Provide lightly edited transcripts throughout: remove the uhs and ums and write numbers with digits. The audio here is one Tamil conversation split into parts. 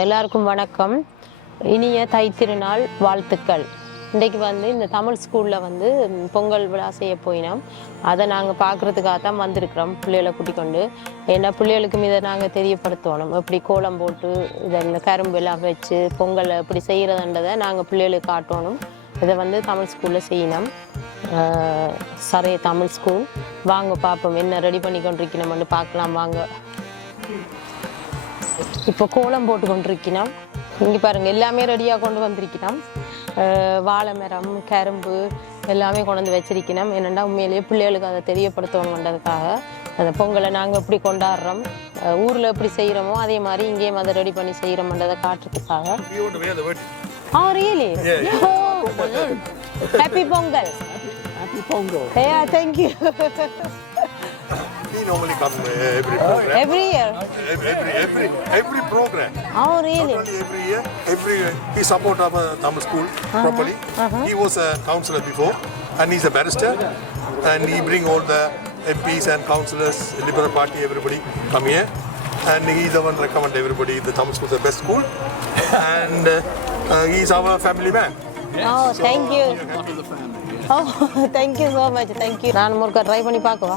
எல்லாருக்கும் வணக்கம். இனிய தை திருநாள் வாழ்த்துக்கள். இன்றைக்கு இந்த தமிழ் ஸ்கூலில் பொங்கல் விழா செய்ய போயினோம். அதை நாங்கள் பார்க்குறதுக்காக தான் வந்திருக்கிறோம், பிள்ளைகளை கூட்டிக் கொண்டு. ஏன்னா பிள்ளைகளுக்கும் இதை நாங்கள் தெரியப்படுத்தணும், எப்படி கோலம் போட்டு இதில் கரும்பு எல்லாம் வச்சு பொங்கலை எப்படி செய்கிறதுன்றதை நாங்கள் பிள்ளைகளுக்கு காட்டணும். இதை தமிழ் ஸ்கூலில் செய்யணும். சரே தமிழ் ஸ்கூல். வாங்க பார்ப்போம் என்ன ரெடி பண்ணி கொண்டிருக்கணும்னு பார்க்கலாம் வாங்க. இப்போ கோலம் போட்டு கொண்டிருக்கணும். இங்கே பாருங்கள், எல்லாமே ரெடியாக கொண்டு வந்திருக்கணும். வாழை மரம், கரும்பு எல்லாமே கொண்டு வந்து வச்சிருக்கணும். என்னென்னா உண்மையிலேயே பிள்ளைகளுக்கு அதை தெரியப்படுத்தணுன்றதுக்காக அந்த பொங்கலை நாங்கள் எப்படி கொண்டாடுறோம், ஊரில் எப்படி செய்கிறோமோ அதே மாதிரி இங்கேயும் அதை ரெடி பண்ணி செய்கிறோம்ன்றதை காட்டுறதுக்காக. Really happy Pongal. Happy Pongal. Yeah, thank you. He normally comes every program. Every year. Every program. Oh, really? Not only every year. He support our Tamil school properly. He was a councillor before, and he's a barrister. And he bring all the MPs and councillors, Liberal Party, everybody come here. And he's the one recommend everybody the Tamil school is the best school. And he's our family man. Oh, So, thank you. you're part of the family. Oh, thank you so much. Thank you. நான் ஒருக்கா ட்ரை பண்ணி பார்க்கவா?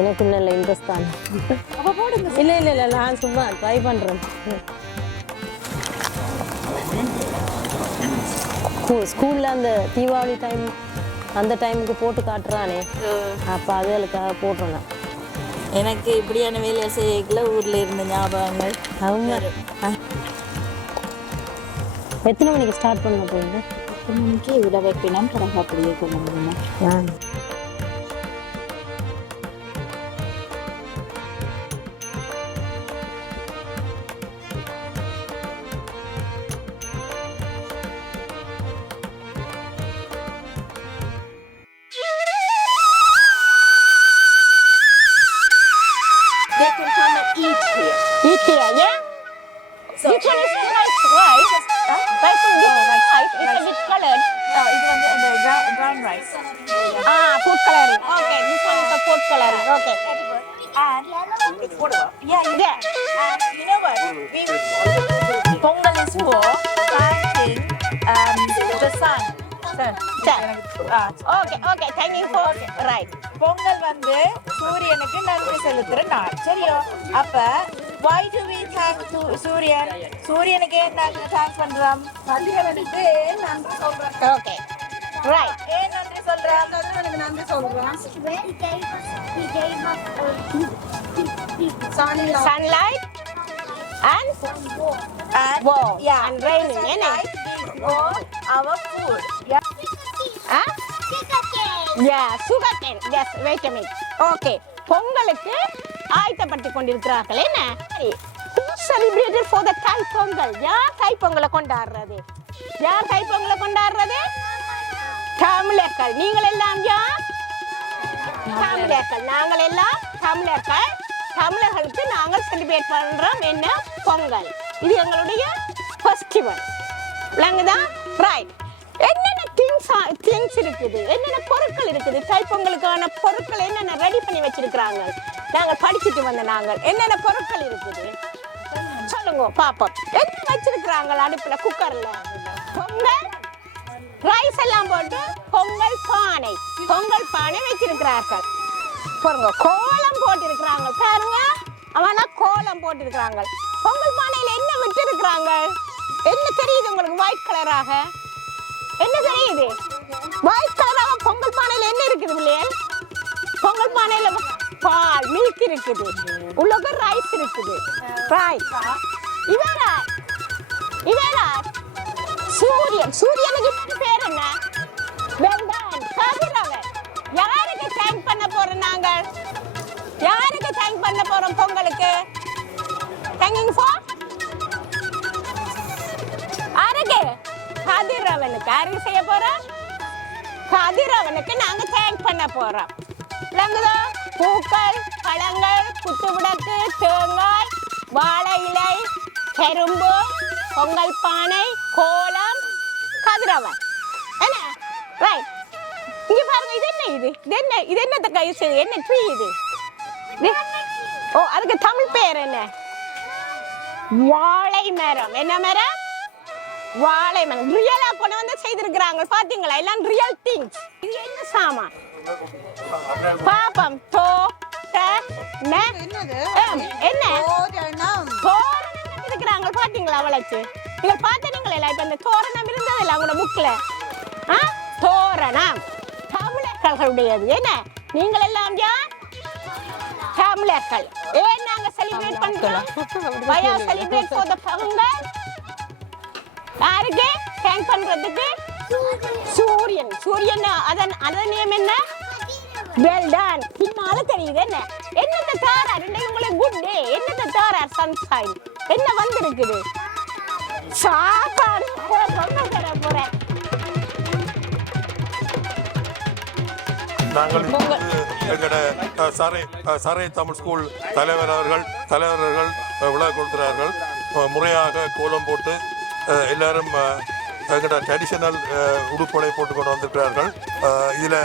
எனக்கு நல்ல இன்ட்ரெஸ்ட் தான். இல்லை நான் சும்மா ட்ரை பண்ணுறேன். ஸ்கூலில் அந்த தீபாவளி டைம் அந்த டைமுக்கு போட்டு காட்டுறானே, அப்போ அதுகளுக்காக போட்டுறேன். எனக்கு இப்படியான வேலை செய்யல ஊரில் இருந்த ஞாபகங்கள். அவங்க எத்தனை மணிக்கு ஸ்டார்ட் பண்ண போயிங்க? 10 மணிக்கு இதில் வைக்கணும், பிறகு அப்படியே கொண்டு வரணும். They can come and eat here. Eat here, yeah? So, Which one is rice? Rice? Rice is different, right? It's a bit colored. இது வந்து அந்த brown rice. Food coloring. Okay, this one is a food coloring. Okay. And yeah. And you know what? Pongal is for thanking the sun. Okay. Thank you for right. Pongal வந்து சூரியனுக்கு நன்றி செலுத்துற நாள், சரியோ? அப்ப why do we thank சூரியன்? சூரியனுக்கு ஏன் நாங்க thank பண்றோம்? கதிரவனுக்கு நன்றி சொல்றோம். Okay. Right. ஏன் நன்றி சொல்றோம்? கதிரவனுக்கு நன்றி சொல்றோம். He gave us Sunlight and And wow. yeah, And raining, sunlight for our food. Yeah. Huh? Yeah, sugarcane. Yes, wait a minute. Okay. பொங்கலுக்கு ஆயத்தப்படுத்தி கொண்டிருக்கிறார்கள். என்ன? Who celebrated for the Thai Pongal? யார் தை பொங்கலை கொண்டாடுறது? தமிழர்கள். நீங்கள் எல்லாம் யார்? தமிழர்கள். நாங்கள் எல்லாம் தமிழர்கள். தமிழர்களுக்கு நாங்கள் செலிப்ரேட் பண்றோம் என்ன? பொங்கல். இது எங்களுடைய ஃபெஸ்டிவல். விளங்குதா? ரைட். என்னென்ன திங்ஸ் இருக்குது, என்னென்ன பொருட்கள் இருக்குது, தைப்பொங்கலுக்கான பொருட்கள் என்னென்ன ரெடி பண்ணி வச்சிருக்கிறாங்க? நாங்கள் படிச்சுட்டு வந்த என்னென்ன பொருட்கள் இருக்குது சொல்லுங்க பாப்போம். என்ன வச்சிருக்கிறாங்க அடுப்புல? குக்கர்ல பொங்கல் ரைஸ் எல்லாம் போட்டு பொங்கல் பானை வச்சிருக்கிறார்கள். பாருங்க, கோலம் போட்டு இருக்கிறாங்க. பாருங்க, அவனா கோலம் போட்டு இருக்கிறாங்க. பொங்கல் பானையில என்ன விட்டு இருக்கிறாங்க? என்ன தெரியுது உங்களுக்கு? ஒயிட் கலராக என்ன தெரியுது? ஒயிட் கலராக பொங்கல் பானையில என்ன இருக்குது இல்லையா? பொங்கல் பானையில பால் மில்க் இருக்குது, உள்ளக ரைஸ் இருக்குது. ரைட். இவரா சூரியனுக்கு பேர் என்ன? வெந்தன், கதிரவன். யாருக்கு தேங்க் பண்ண போறோம் நாங்கள்? யாருக்கு தேங்க் பண்ண போறோம் பொங்கலுக்கு? தேங்கிங் ஃபார் யாருக்கு? கதிரவனுக்கு. யாருக்கு செய்ய போறோம்? கதிரவனுக்கு நாங்க தேங்க் பண்ண போறோம். விளங்குதா? பூக்கள், பழங்கள், குத்து விளக்கு, தேங்காய், வாழை இலை, கரும்பு, பொங்கல் பானை, கோலம், கதிரவன். என்ன? ரைட். இங்க பாருங்க இது என்ன இது என்னத்த கை செய்து என்ன ட்ரீ இது ஓ அதுக்கு தமிழ் பேர் என்ன வாழை மரம் என்ன மரம் வாழை மரம் ரியலா கொண்டு வந்து செய்திருக்கிறாங்க பாத்தீங்களா எல்லாம் ரியல் திங்ஸ் இது என்ன சாமான் பாப்பம் தோ என்ன தோரணம் இருக்கிறாங்க பாத்தீங்களா வளைச்சு இங்க பாத்தீங்களா இப்ப இந்த தோரணம் இருந்ததில்ல அவங்களோட புக்ல தோரணம் தமிழர்களுடையது என்ன நீங்கள் எல்லாம் யார் தமிழர்கள் ஏன் நாங்க செலிப்ரேட் பண்றோம் why are celebrate for the Pongal யாருக்கு தேங்க் பண்றதுக்கு சூரியன் அதன் நேம் என்ன well done பின்னால தெரியுது என்னத்த தாரார் இன்னைக்கு உங்களுக்கு குட் டே என்னத்த தாரார் சன்ஷைன் என்ன வந்திருக்குது சாப்பாடு ரொம்ப தர போறேன் நாங்கள் எங்களோட சாரை தமிழ் ஸ்கூல் தலைவர்கள் விழா கொடுக்கிறார்கள் முறையாக கோலம் போட்டு எல்லாரும் எங்களோட ட்ரெடிஷனல் உடுப்புகளை போட்டு கொண்டு வந்திருக்கிறார்கள் இதில்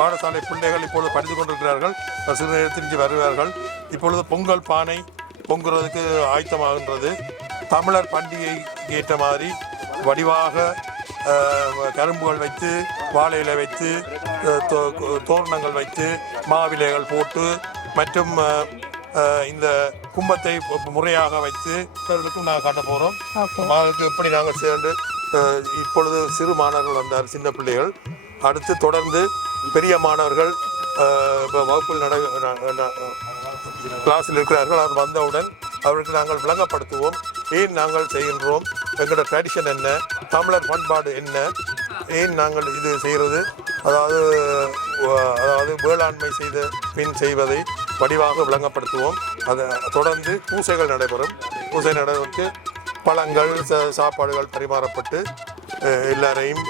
பாடசாலை பிள்ளைகள் இப்பொழுது படித்து கொண்டிருக்கிறார்கள் சிறு நேரத்திற்கு வருவார்கள் இப்பொழுது பொங்கல் பானை பொங்குறதுக்கு ஆயத்தமாகின்றது தமிழர் பண்டிகைக்கு ஏற்ற மாதிரி வடிவாக கரும்புகள் வைத்து வாழையில வைத்து தோரணங்கள் வைத்து மாவிலைகள் போட்டு மற்றும் இந்த கும்பத்தை முறையாக வைத்து இவர்களுக்கும் நாங்கள் காட்ட போகிறோம் அதுக்கு எப்படி நாங்கள் சேர்ந்து இப்பொழுது சிறு மாணவர்கள் வந்தார் சின்ன பிள்ளைகள் அடுத்து தொடர்ந்து பெரிய மாணவர்கள் வகுப்பில் கிளாஸில் இருக்கிறார்கள் அவர் வந்தவுடன் அவருக்கு நாங்கள் விளங்கப்படுத்துவோம் ஏன் நாங்கள் செய்கின்றோம் எங்களோட ட்ரெடிஷன் என்ன தமிழர் பண்பாடு என்ன ஏன் நாங்கள் இது செய்கிறது அதாவது வேளாண்மை செய்த பின் செய்வதை வடிவாக விளங்கப்படுத்துவோம் அதை தொடர்ந்து பூசைகள் நடைபெறும் பூசை நடைபெற்று பழங்கள் சாப்பாடுகள் பரிமாறப்பட்டு எல்லாரையும்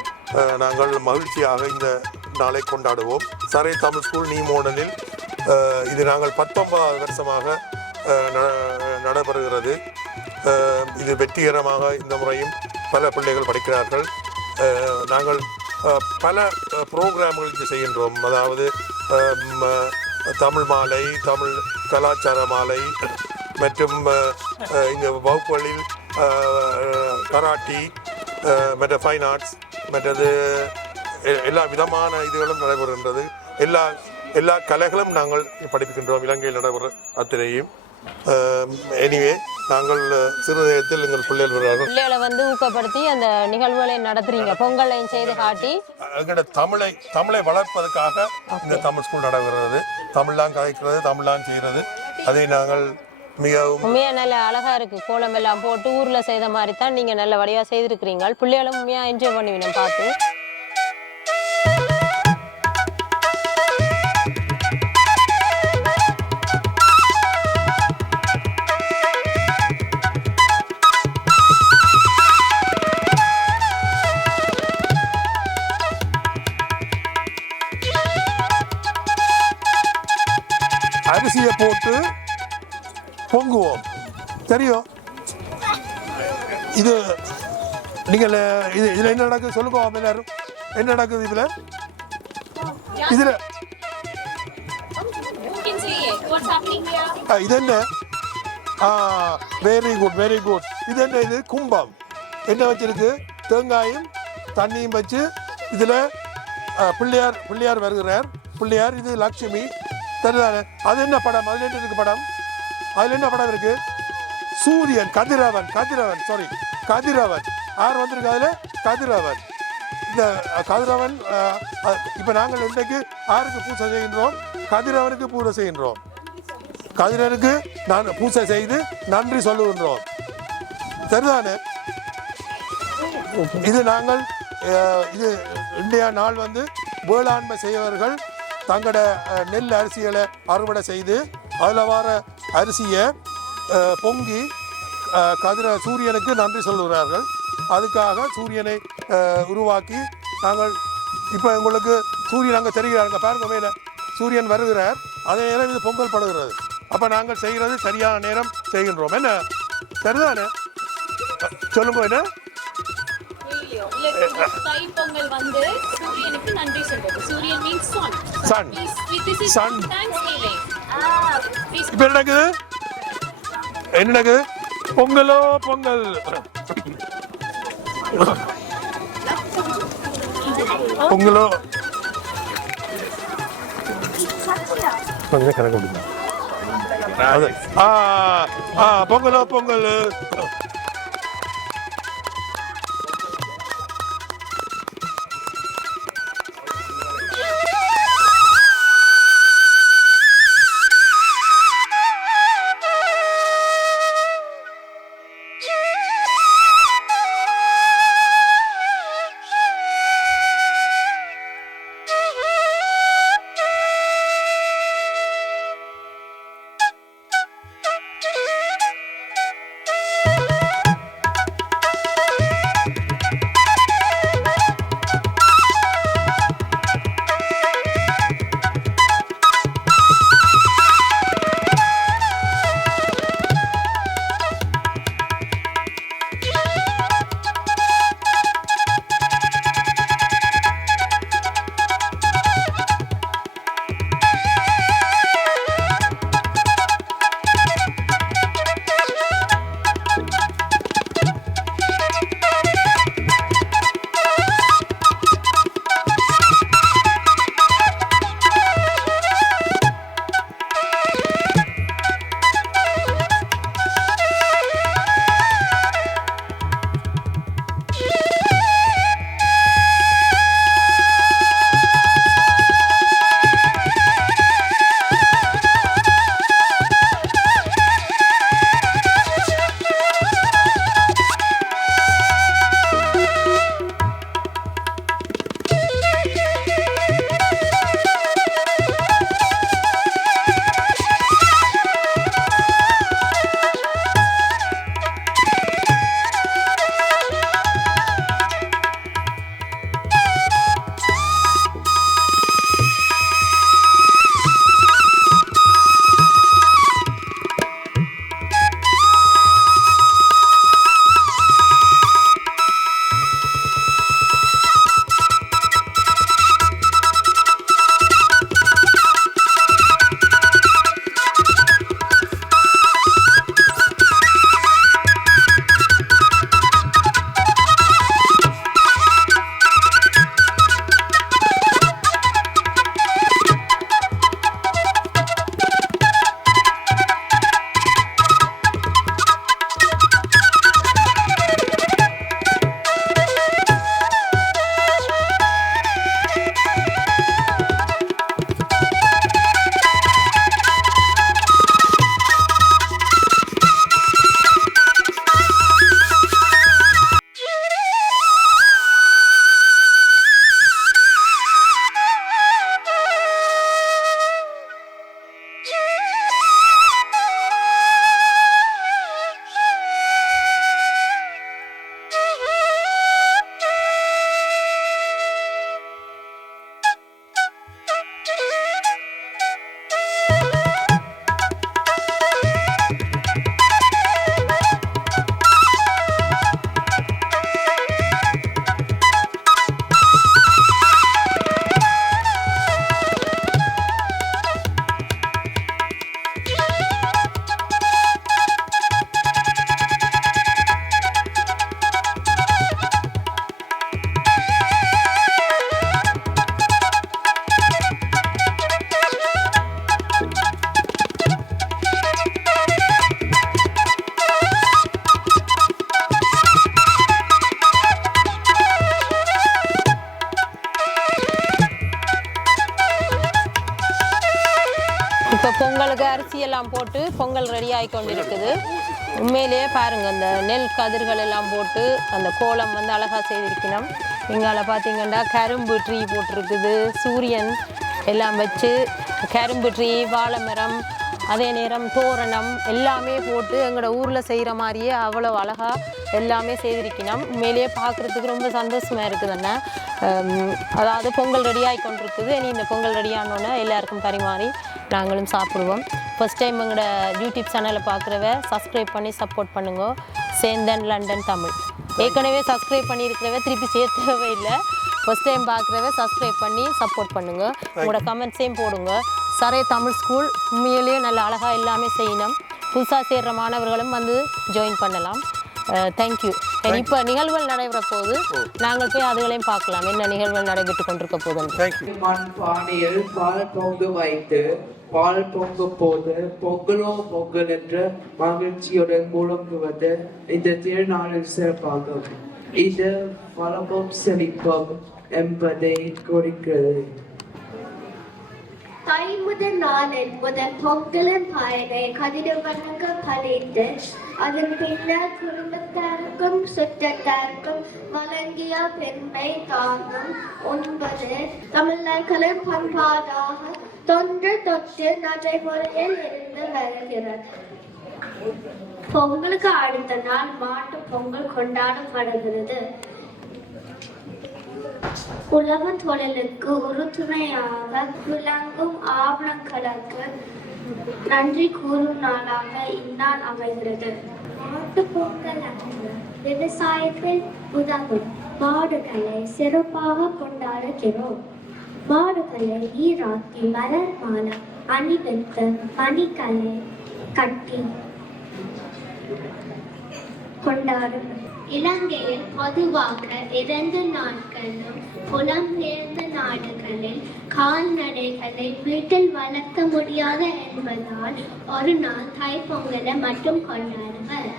நாங்கள் மகிழ்ச்சியாக இந்த நாளை கொண்டாடுவோம் சாரை தமிழ் ஸ்கூல் நீ மாடலில் இது நாங்கள் 19வது வருஷமாக நடைபெறுகிறது இது வெற்றிகரமாக இந்த முறையும் பல பிள்ளைகள் படிக்கிறார்கள் நாங்கள் பல ப்ரோக்ராம்களுக்கு செய்கின்றோம் அதாவது தமிழ் மாலை தமிழ் கலாச்சார மாலை மற்றும் இந்த வகுப்புகளில் கராட்டி மற்ற ஃபைன் ஆர்ட்ஸ் மற்றது எல்லா விதமான இதுகளும் நடைபெறுகின்றது எல்லா கலைகளும் நாங்கள் படிப்பிக்கின்றோம் இலங்கையில் நடைபெற அத்தனையும் எனிவே நாங்கள் சிறுதயத்தில் எங்கள் பிள்ளைகளை வந்து ஊக்கப்படுத்தி அந்த நிகழ்வுகளை நடத்துறீங்க பொங்கலையும் செய்து காட்டி எங்களோட தமிழை வளர்ப்பதற்காக இந்த தமிழ் ஸ்கூல் நடைபெறுகிறது தமிழ்லாம் கதைக்கிறது தமிழ்லாம் செய்கிறது அதை நாங்கள் மிகவும் உண்மையா நல்ல அழகா இருக்கு கோலம் எல்லாம் போட்டு ஊர்ல செய்த மாதிரி தான் நீங்க நல்ல வடிவா செய்திருக்கிறீங்க பிள்ளைகளும் உண்மையா என்ஜாய் பண்ணுவீங்க பார்த்து அரிசியை போட்டு பொங்குவோம் தெரியும் இது நீங்கள் இதில் என்ன நடக்குது சொல்லுங்க எல்லாரும் என்ன நடக்குது இதில் இது என்ன வெரி குட் இது என்ன இது கும்பம் என்ன வச்சிருக்கு தேங்காயும் தண்ணியும் வச்சு இதில் பிள்ளையார் வருகிறார் பிள்ளையார் இது லட்சுமி தெரியுதானே அது என்ன படம் அதில் என்ன இருக்கு படம் அதில் என்ன படம் இருக்கு சூரியன் கதிரவன் யார் வந்திருக்கு அதில் கதிரவன் இந்த கதிரவன் இப்போ நாங்கள் இன்றைக்கு யாருக்கு பூஜை செய்கின்றோம் கதிரவனுக்கு பூஜை செய்கின்றோம் கதிரவனுக்கு பூஜை செய்து நன்றி சொல்லுகின்றோம் தெரியுதானே இது நாங்கள் இது இந்தியா நாள் வந்து வேளாண்மை செய்வர்கள் தங்களோட நெல் அரிசிகளை அறுவடை செய்து அதில் வர அரிசியை பொங்கி சூரியனுக்கு நன்றி சொல்லுகிறார்கள் அதுக்காக சூரியனை உருவாக்கி நாங்கள் இப்போ உங்களுக்கு சூரியன் அங்கே தெரிகிறாருங்க பாருங்க மேலே சூரியன் வருகிறார் அதே நேரம் இது பொங்கல் படுகிறது அப்போ நாங்கள் செய்கிறது சரியான நேரம் செய்கின்றோம் என்ன சரிதானே சொல்லுங்க என்ன பொங்கல் வந்து சூரியனுக்கு நன்றி சொல்றது. சூரியன் means sun. Sun. This is Sun. Thanksgiving. இப்போ என்ன நடக்குது? என்ன நடக்குது? பொங்கலோ பொங்கல். பொங்கலோ கொஞ்சம் கணக்கு முடியும். பொங்கலோ பொங்கல். பொங்கலுக்கு அரிசி எல்லாம் போட்டு பொங்கல் ரெடி ஆகி கொண்டிருக்குது. உண்மையிலேயே பாருங்க, அந்த நெல் கதிர்கள் எல்லாம் போட்டு அந்த கோலம் வந்து அழகா செய்திருக்கணும். இங்கால பார்த்தீங்கன்னா கரும்பு ட்ரீ போட்டிருக்குது, சூரியன் எல்லாம் வச்சு கரும்பு ட்ரீ, வாழை மரம், அதே நேரம் தோரணம் எல்லாமே போட்டு எங்களோட ஊரில் செய்கிற மாதிரியே அவ்வளோ அழகாக எல்லாமே செய்திருக்கணும். உண்மையிலேயே பார்க்குறதுக்கு ரொம்ப சந்தோஷமாக இருக்குது. அண்ணா அதாவது பொங்கல் ரெடியாகி கொண்டிருக்குது. இனி இந்த பொங்கல் ரெடியானோன்னே எல்லாருக்கும் பரிமாறி நாங்களும் சாப்பிடுவோம். ஃபர்ஸ்ட் டைம் எங்களோட யூடியூப் சேனலை பார்க்குறவ சப்ஸ்கிரைப் பண்ணி சப்போர்ட் பண்ணுங்க. சேந்தன் லண்டன் தமிழ். ஏற்கனவே சப்ஸ்கிரைப் பண்ணியிருக்கிறவ திருப்பி சேர்த்தவே இல்லை. ஃபர்ஸ்ட் டைம் பார்க்குறவ சப்ஸ்கிரைப் பண்ணி சப்போர்ட் பண்ணுங்க. உங்களோட கமெண்ட்ஸையும் போடுங்க. சரே தமிழ் ஸ்கூல் உண்மையிலேயே நல்ல அழகாக எல்லாமே செய்யணும். புதுசாக சேர்கிற மாணவர்களும் வந்து ஜாயின் பண்ணலாம். தேங்க்யூ. இப்போ நிகழ்வுகள் நடைபெற போது நாங்கள் போய் அதுகளையும் பார்க்கலாம், என்ன நிகழ்வுகள் நடைபெற்று கொண்டிருக்க போகுது. மண் பானையில் பால் பொங்கு வைத்து பால் பொங்கும் போது பொங்கலோ பொங்கல் என்ற மகிழ்ச்சியுடன் முழங்குவது இந்த திருநாளில் சிறப்பாகும். இது வளமும் செழிப்பும் என்பதை குறிக்கிறது. தை முதல் நாளில் முதல் பொங்கலின் பயனை கதிரவனுக்கு பழித்து அதன் பின்னர் குடும்பத்தாருக்கும் சுற்றத்தாருக்கும் வழங்கிய பெருமை தாங்கும் ஒன்பது தமிழர்களின் பண்பாடாக தொன்று தொட்டு நடைமுறையில் இருந்து வருகிறது. பொங்கலுக்கு அடுத்த நாள் மாட்டு பொங்கல் கொண்டாடப்படுகிறது. உலக தொழிலுக்கு உறுதுணையாக விளங்கும் ஆவணங்களுக்கு நன்றி கூறும் நாளாக இந்நாள் அமைகிறது. மாட்டு பொங்கல் அன்று விவசாயத்தில் உதவும் மாடுகளை சிறப்பாக கொண்டாடுகிறோம். மாடுகளை நீராட்டி மலர் மாலை அணிவித்து மணிகளை கட்டி கொண்டாடுகிறோம். இலங்கையில் பொதுவாக 2 நாட்களும் புலம்பெயர்ந்த நாடுகளில் கால்நடைகளை வீட்டில் வளர்க்க முடியாது என்பதால் ஒரு நாள் தைப்பொங்கலை மட்டும் கொண்டாடுவர்.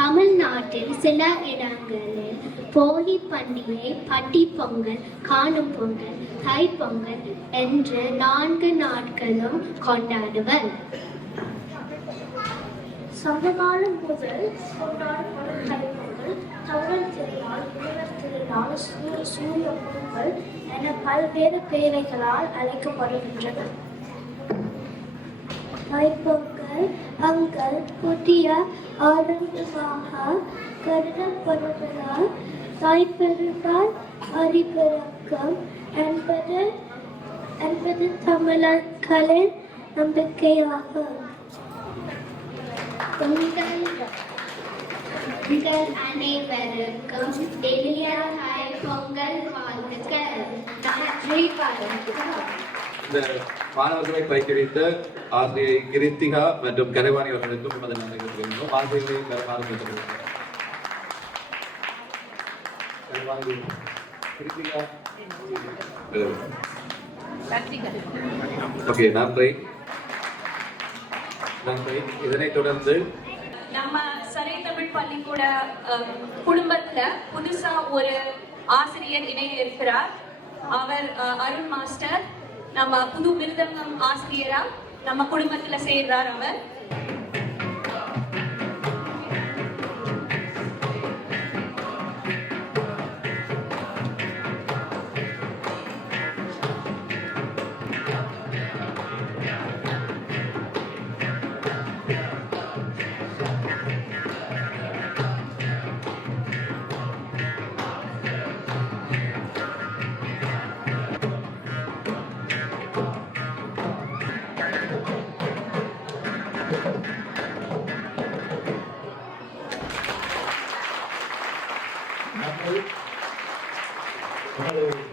தமிழ்நாட்டில் சில இடங்களில் போகி பண்டிகை, பட்டி பொங்கல், காணும் பொங்கல், தைப்பொங்கல் என்று 4 நாட்களும் கொண்டாடுவர். சங்ககாலம் முதல் கொண்டாடப்படும் தைப்பொங்கல் தமிழ் திருநாள், உழவர் திருநாள், சூரிய பொங்கல் என பல்வேறு பெயர்களால் அழைக்கப்படுகின்றன. தைப்பொங்கல் அங்கள் புதிய ஆரம்பமாக கருதப்படுவதால் தாய்ப்பெருமாள் அறிபிறக்கம் என்பது தமிழர்களின் நம்பிக்கையாகும். உங்கள் அனைவருக்கும் எளிய தைப்பொங்கல் வாழ்த்துக்கள். நன்றி. இந்த மாணவர்களை பயிற்றுவித்த ஆசிரியை கிருத்திகா மற்றும் கரைவாணி அவர்களுக்கும் நமது நன்றி தெரிவிக்கிறோம். ஆசிரியர்களை கரைவாணி கிருத்திகா. ஓகே, நன்றி. இதனைத் தொடர்ந்து நம்ம சரை தமிழ் பள்ளிக்கூட குடும்பத்துல புதுசா ஒரு ஆசிரியர் இணைய இருக்கிறார். அவர் அருண் மாஸ்டர். நம்ம புது மிருதங்கம் ஆசிரியரா நம்ம குடும்பத்துல சேர்றார் அவர்.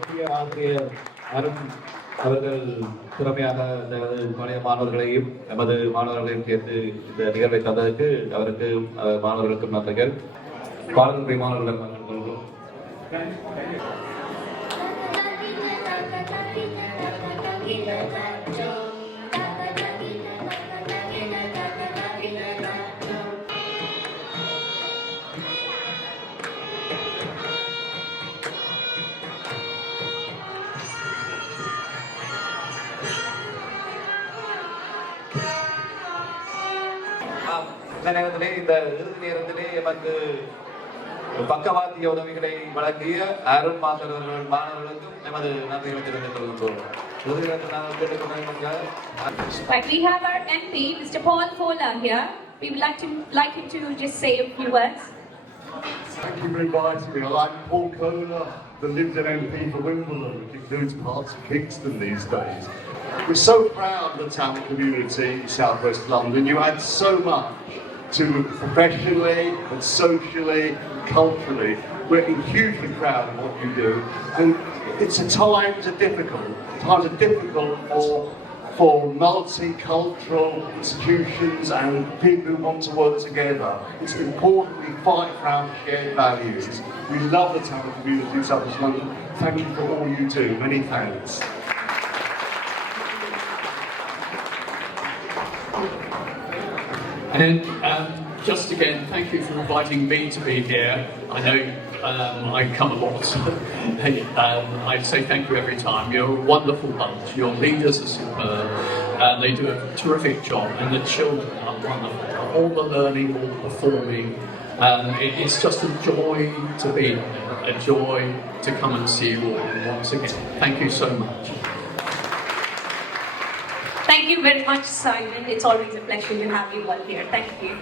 புதிய ஆசிரியர் அருண் அவர்கள் திறமையாக பழைய மாணவர்களையும் நமது மாணவர்களையும் சேர்த்து இந்த நிகழ்வை தந்ததற்கு அவருக்கு மாணவர்களுக்கும் நன்றிகள். பாடநெறி மாணவர்களிடம் இந்த நேரத்திலே இந்த இறுதி நேரத்திலே எமக்கு பக்கவாத்திய உதவிகளை வழங்கிய அருண் மாஸ்டர் அவர்கள் மாணவர்களுக்கும் எமது நன்றிகளை தெரிவித்துக் கொள்கின்றோம். Right, we have our MP, Mr. Paul Fola here. We would like him to just say a few words. Thank you for inviting me. I'm Paul Kohler, the Lives MP for Wimbledon, which includes parts of Kingston these days. We're so proud of the talent community in South West London. You add so much to professionally and socially, culturally. We're hugely proud of what you do. And times are difficult. Times are difficult for multicultural institutions and people who want to work together. It's important we fight for our shared values. We love the Tamil community in South East London. Thank you for all you do. Many thanks. And just again, thank you for inviting me to be here. I know I come a lot. I say thank you every time. You're a wonderful bunch. Your leaders are superb. They do a terrific job, and the children are wonderful. All the learning, all the performing. It's just a joy to be here, a joy to come and see you all once again. Thank you so much. Thank you very much, Simon. It's always a pleasure to have you all here. Thank you.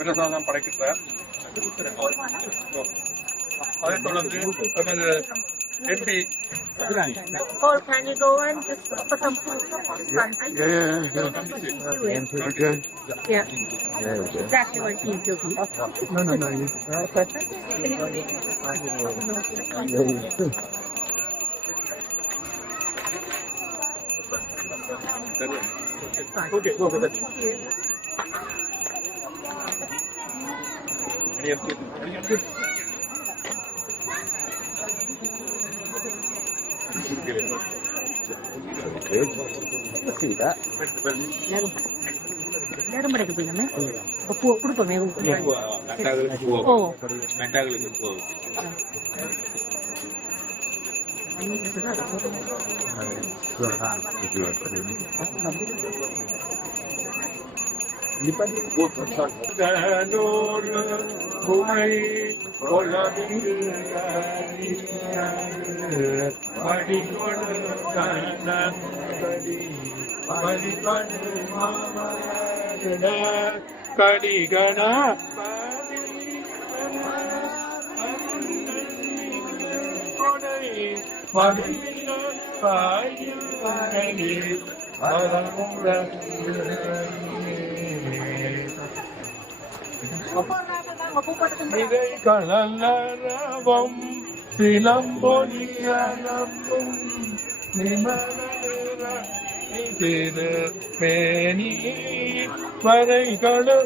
பிரசாதம் படைக்கிறார். அதைத் தொடர்ந்து நமது MP Paul, can you go and just put some food on front? Okay. Yeah. Exactly what he's doing. No. Okay, go with it. எல்லாரும் படைக்க போயிடாம கொடுப்போமே. ஓ கலரவம் சிலம்பொலியலம்பும் மேனி வரைகளு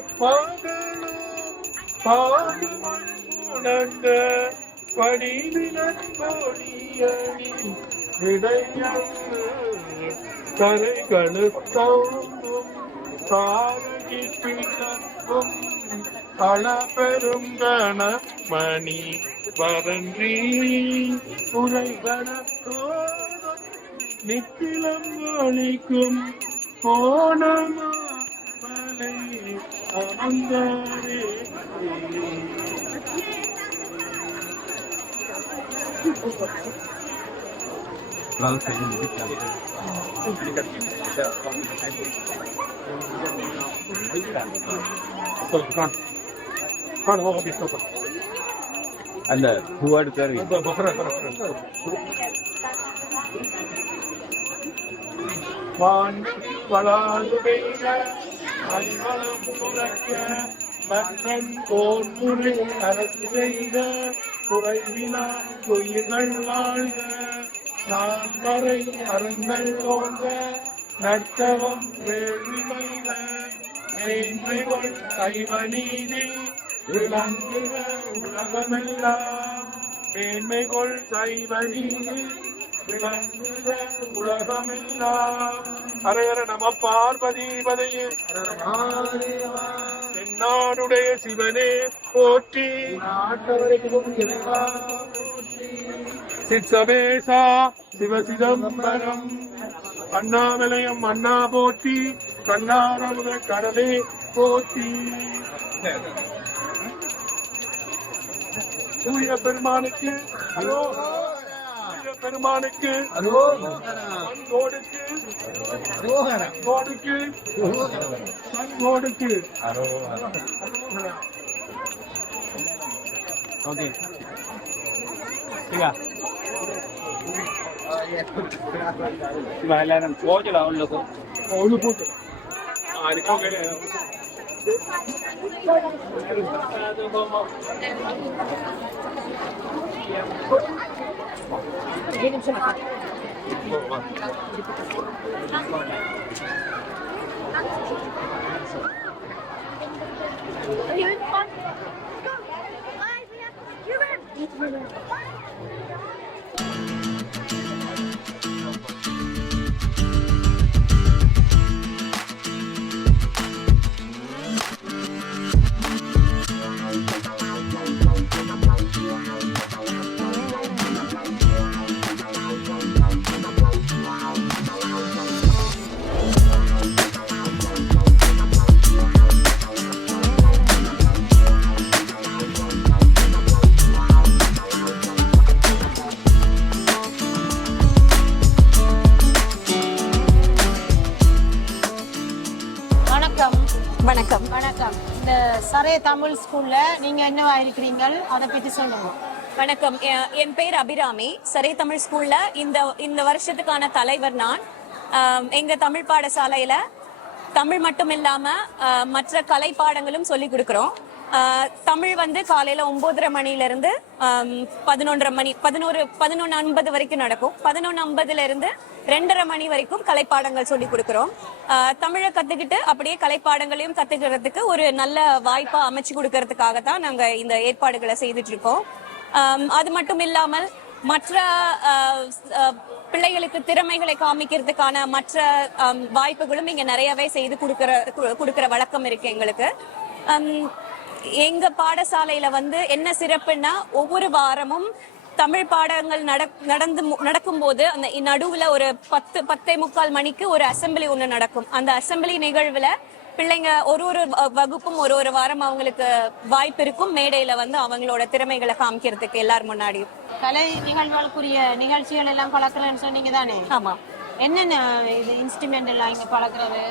பாடுமண்ட படிவிலன்பொழியணி விடையங்கு கரைகளு தோன்றும் காரகிப்பிக்கும் அளப்பெருங்கண மணி வரன்றி உரைகண நித்திலம் ஒழிக்கும் போனமா மலை அமர்ந்தாரே. அந்த பூவாடு பேர் வளாது பெய்த அரிமளம் புறக்க மன்னன் போன்முறை அரசு செய்த குறைவினா உயிர்கள் வாழ்க நான் வரை அருங்கள் தோன்ற நற்சவம் வேள்வி வைக மேன்மைகள் கைவநீதி விளங்குக உலகமெல்லாம் மேன்மைகள் சைவநீதி விளங்குக உலகமெல்லாம். ஹரஹர நம பார்வதி பதையே தென்னாடுடைய சிவனே போற்றி சிற்சபேசா சிவசிதம்பரம் அண்ணாமலையம் அண்ணா போற்றி கண்ணாரமுத கடலே போற்றி. தூய பெருமானுக்கு ஹலோ, பெருமானுக்கு கோடுக்கு ஓகே எல்லாரும் போச்சலாம் உள்ளுக்கு ஒன்று போட்டு ஆருக்கும் வணக்கம். வணக்கம். இந்த சரே தமிழ் ஸ்கூல்ல நீங்க என்னவா இருக்கிறீங்க, அதை பத்தி சொல்லுங்க. வணக்கம், என் பேர் அபிராமி. சரே தமிழ் ஸ்கூல்ல இந்த வருஷத்துக்கான தலைவர் நான். எங்க தமிழ் பாடசாலையில தமிழ் மட்டும் இல்லாம மற்ற கலை பாடங்களும் சொல்லி கொடுக்கிறோம். தமிழ் வந்து காலையில 9:30 மணில இருந்து 11:50 வரைக்கும் நடக்கும். 11:50 இருந்து 2:30 மணி வரைக்கும் கலைப்பாடங்கள் சொல்லி கொடுக்கிறோம். தமிழை கத்துக்கிட்டு அப்படியே கலைப்பாடங்களையும் கத்துக்கிறதுக்கு ஒரு நல்ல வாய்ப்பா அமைச்சு கொடுக்கறதுக்காக தான் நாங்க இந்த ஏற்பாடுகளை செய்துட்டு இருக்கோம். அது மட்டும் இல்லாமல் மற்ற பிள்ளைகளுக்கு திறமைகளை காமிக்கிறதுக்கான மற்ற வாய்ப்புகளும் இங்க நிறையவே செய்து கொடுக்கிற வழக்கம் இருக்கு எங்களுக்கு. எங்க பாடசாலையில வந்து என்ன சிறப்புன்னா, ஒவ்வொரு வாரமும் தமிழ் பாடங்கள் நடக்கும் போது அந்த நடுவுல ஒரு 10:45 மணிக்கு ஒரு அசெம்பிளி ஒண்ணு நடக்கும். அந்த அசெம்பிளி நிகழ்வுல பிள்ளைங்க ஒரு வகுப்பும் ஒரு வாரம் அவங்களுக்கு வாய்ப்பு இருக்கும் மேடையில வந்து அவங்களோட திறமைகளை காமிக்கிறதுக்கு எல்லார் முன்னாடியும். கலை நிகழ்வுகளுக்குரிய நிகழ்ச்சிகள் எல்லாம் பழக்கிறேன்னு சொன்னீங்க தானே? ஆமா. என்னென்ன இது இன்ஸ்ட்ருமெண்ட் எல்லாம் இங்க பழக்கிறது?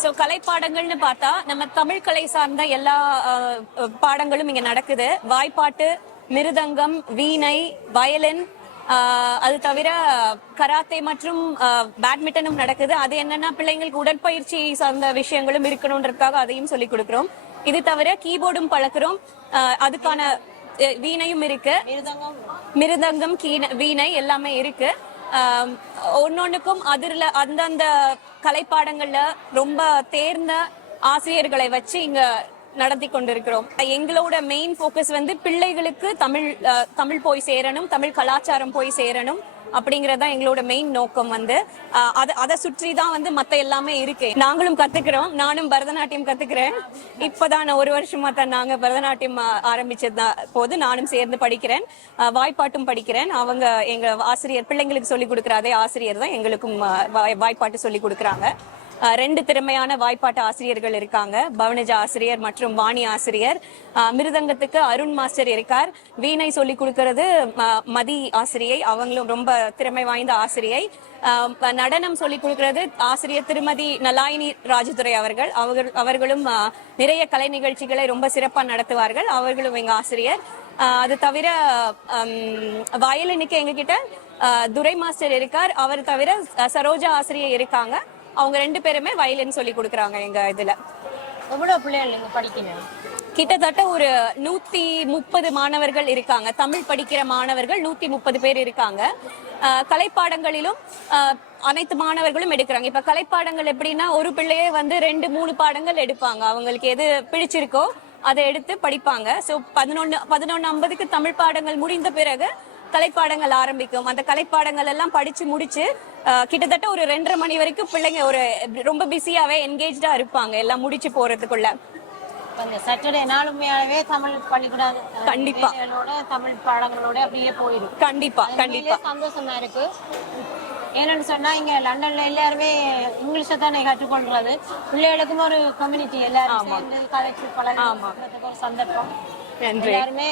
ஸோ கலைப்பாடங்கள்னு பார்த்தா நம்ம தமிழ் கலை சார்ந்த எல்லா பாடங்களும் இங்க நடக்குது. வாய்ப்பாட்டு, மிருதங்கம், வீணை, வயலின், அது தவிர கராத்தே மற்றும் பேட்மிண்டனும் நடக்குது. அது என்னன்னா பிள்ளைங்களுக்கு உடற்பயிற்சி சார்ந்த விஷயங்களும் இருக்கணும்ன்றதுக்காக அதையும் சொல்லி கொடுக்குறோம். இது தவிர கீபோர்டும் பழக்கிறோம். அதுக்கான வீணையும் இருக்கு. மிருதங்கம், வீணை எல்லாமே இருக்கு. ஒன்னொன்னுக்கும் அதில் அந்தந்த கலைப்பாடங்கள்ல ரொம்ப தேர்ந்த ஆசிரியர்களை வச்சு இங்க நடத்தி கொண்டிருக்கிறோம். எங்களோட மெயின் ஃபோக்கஸ் வந்து பிள்ளைகளுக்கு தமிழ் போய் சேரணும், தமிழ் கலாச்சாரம் போய் சேரணும் அப்படிங்கறதா எங்களோட மெயின் நோக்கம். வந்து அதை சுற்றி தான் வந்து மத்த எல்லாமே இருக்கு. நாங்களும் கத்துக்கிறோம். நானும் பரதநாட்டியம் கத்துக்கிறேன். இப்பதான் 1 வருஷமா தான் நாங்க பரதநாட்டியம் ஆரம்பிச்சது போது நானும் சேர்ந்து படிக்கிறேன். வாய்ப்பாட்டும் படிக்கிறேன். அவங்க எங்க ஆசிரியர் பிள்ளைங்களுக்கு சொல்லி கொடுக்குற அதே ஆசிரியர் தான் எங்களுக்கும் வாய்ப்பாட்டு சொல்லி கொடுக்குறாங்க. 2 திறமையான வாய்ப்பாட்டு ஆசிரியர்கள் இருக்காங்க, பவனஜா ஆசிரியர் மற்றும் வாணி ஆசிரியர். மிருதங்கத்துக்கு அருண் மாஸ்டர் இருக்கார். வீணை சொல்லி கொடுக்கறது மதி ஆசிரியை, அவங்களும் ரொம்ப திறமை வாய்ந்த ஆசிரியை. நடனம் சொல்லி கொடுக்கறது ஆசிரியர் திருமதி நலாயினி ராஜதுரை அவர்களும் நிறைய கலை நிகழ்ச்சிகளை ரொம்ப சிறப்பா நடத்துவார்கள். அவர்களும் எங்க ஆசிரியர். அது தவிர வயலினுக்கு எங்ககிட்ட துரை மாஸ்டர் இருக்கார். அவர் தவிர சரோஜா ஆசிரியர் இருக்காங்க. அவங்க 2 பேருமே வயலின் சொல்லி கொடுக்குறாங்க எங்க இதுல. எவ்வளவு பிள்ளைகள் நீங்க படிக்கணும்? கிட்டத்தட்ட ஒரு 130 மாணவர்கள் இருக்காங்க. தமிழ் படிக்கிற மாணவர்கள் 130 பேர் இருக்காங்க. கலைப்பாடங்களிலும் அனைத்து மாணவர்களும் எடுக்கிறாங்க. இப்ப கலைப்பாடங்கள் எப்படின்னா ஒரு பிள்ளையே வந்து 2-3 பாடங்கள் எடுப்பாங்க. அவங்களுக்கு எது பிடிச்சிருக்கோ அதை எடுத்து படிப்பாங்க. ஸோ 11:50க்கு தமிழ் பாடங்கள் முடிந்த பிறகு கலைப்பாடங்கள் ஆரம்பிக்கும். அந்த கலைப்பாடங்கள் எல்லாம் படிச்சு முடிச்சு கிட்டத்தட்ட ஒரு 2:30 மணி வரைக்கும் பிள்ளைங்க ரொம்ப பிஸியாவே என்கேஜ்டா இருப்பாங்க எல்லாம் முடிச்சு போறதுக்குள்ள. அந்த சாட்டர்டே நாள் உண்மையாவே தமிழ் பள்ளிக்கூடம் கண்டிப்பா தமிழ் பாடங்களோட அப்படியே போயிடும். கண்டிப்பா சந்தோஷமா இருக்கு. ஏன்னு சொன்னா இங்க லண்டன்ல எல்லாருமே இங்கிலீஷை தானே கற்றுக்கொள்றது. பிள்ளைகளுக்கும் ஒரு கம்யூனிட்டி எல்லாரும் சேர்ந்து கலைச்சு பழகிறதுக்கு ஒரு சந்தர்ப்பம். எல்லாருமே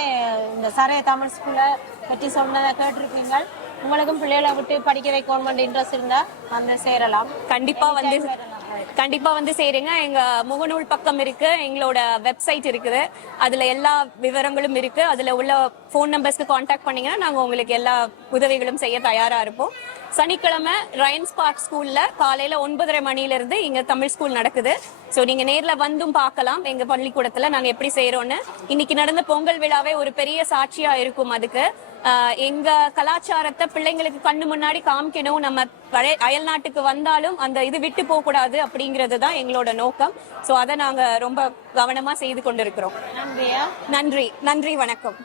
இந்த சரைய தமிழ் ஸ்கூல்ல பற்றி சொன்னதை கேட்டிருப்பீங்க. உங்களுக்கும் பிள்ளைகளை விட்டு படிக்க வைக்கணும் இன்ட்ரெஸ்ட் இருந்தா வந்து சேரலாம். கண்டிப்பா வந்து சேருங்க. எங்க முகநூல் பக்கம் இருக்கு, எங்களோட வெப்சைட் இருக்குது, அதுல எல்லா விவரங்களும் இருக்கு. அதுல உள்ள போன் நம்பர்ஸ்க்கு கான்டாக்ட் பண்ணீங்கன்னா நாங்க உங்களுக்கு எல்லா உதவிகளும் செய்ய தயாரா இருப்போம். சனிக்கிழமை ரயன்ஸ் பார்க் ஸ்கூல்ல காலையில 9:30 மணில இருந்து இங்க தமிழ் ஸ்கூல் நடக்குது. சோ நீங்க நேர்ல வந்தும் பார்க்கலாம் எங்க பள்ளிக்கூடத்துல நாங்க எப்படி செய்யறோம்னு. இன்னைக்கு நடந்த பொங்கல் விழாவே ஒரு பெரிய சாட்சியா இருக்கும். அதுக்கு எங்க கலாச்சாரத்தை பிள்ளைங்களுக்கு கண்ணு முன்னாடி காமிக்கணும். நம்ம அயல் நாட்டுக்கு வந்தாலும் அந்த இது விட்டு போக கூடாது அப்படிங்கிறது தான் எங்களோட நோக்கம். சோ அதை நாங்க ரொம்ப கவனமா செய்து கொண்டிருக்கிறோம். நன்றி, வணக்கம்.